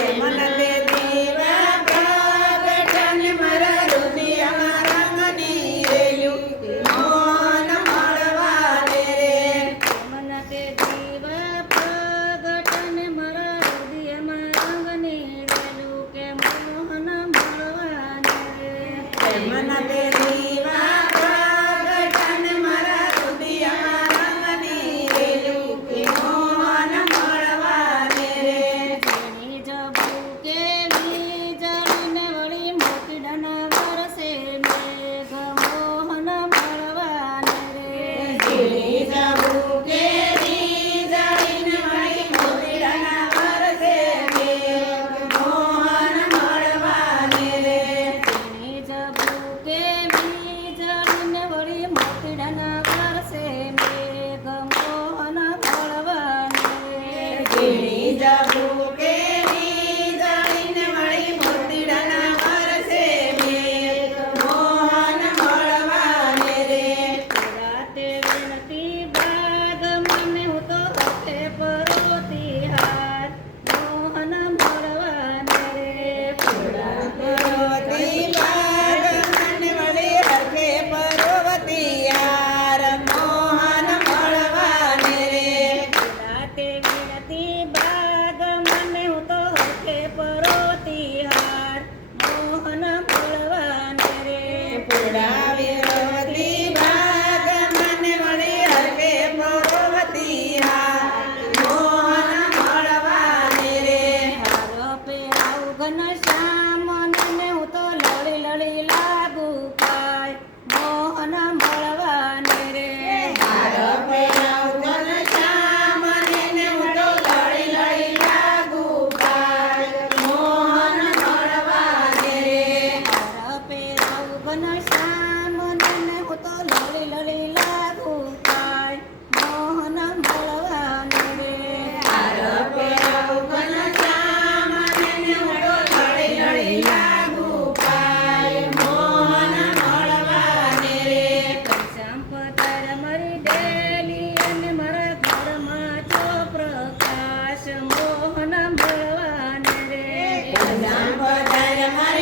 મન તે દીવા પ્રગટન મારા રુદિયામાં રંગની રેલું મોહન મળવાને રે મન તે દીવા પ્રગટન મારા હૃદયમાં રંગની રેલું કે મોહન મળવાને રે મન તે દીવા પ્રગટન મારા રુદિયામાં રંગની રેલું કે મોહન મળવાને રે જેની જબુ કેવી જળીને વળી મોતીડાના વરસે મેઘ મોહન મળવાને રે જીણી જબુ કેરી જળીને મળી મોતીડાના વરસે મેઘ મોહન મળવાને રે જેની જબુ કેવી જળીને વળી મોતીડાના વરસે મેઘ મોહન મળવાને રે જીણી જબુ કેરી જળીને મળી મોતીડાના વરસે મેઘ મોહન મળવાને રે રાતે વિનતી બાદ મને હું તો હથે પરોતી હાર મોહન મળવાને રે પર્વતી બાગ મન વળી હરખે પર્વતી યાર મોહન મળવાને રે રાતે વિનતી બાદ મને હું તો હથે પરોતી હાર મોહન મળવાને રે પુડા વિરવતી બાગ મન વળી હરખે પર્વતી યાર મોહન મળવાને રે હારો પેરાવ ઘનશ્યામ ને હું તો લળી લળી લાગુ પાય મોહન મળવાને રે હાર પેરાવ ઘનશ્યામ ને હું તો લળી લળી લાગુ પાય મોહન મળવાને રે હાર પેરાવ ઘનશ્યામ ને હું તો લળી લળી લાગુ પાય મોહન મળવાને રે હાર પેરાવ ઘનશ્યામ ને હું તો લળી લળી લાગુ પાય મોહન મળવાને રે સંપતર મરી ડેલી અને મારા ઘરમાં છો પ્રકાશ મોહન મળવાને રે જામ પધાર મારે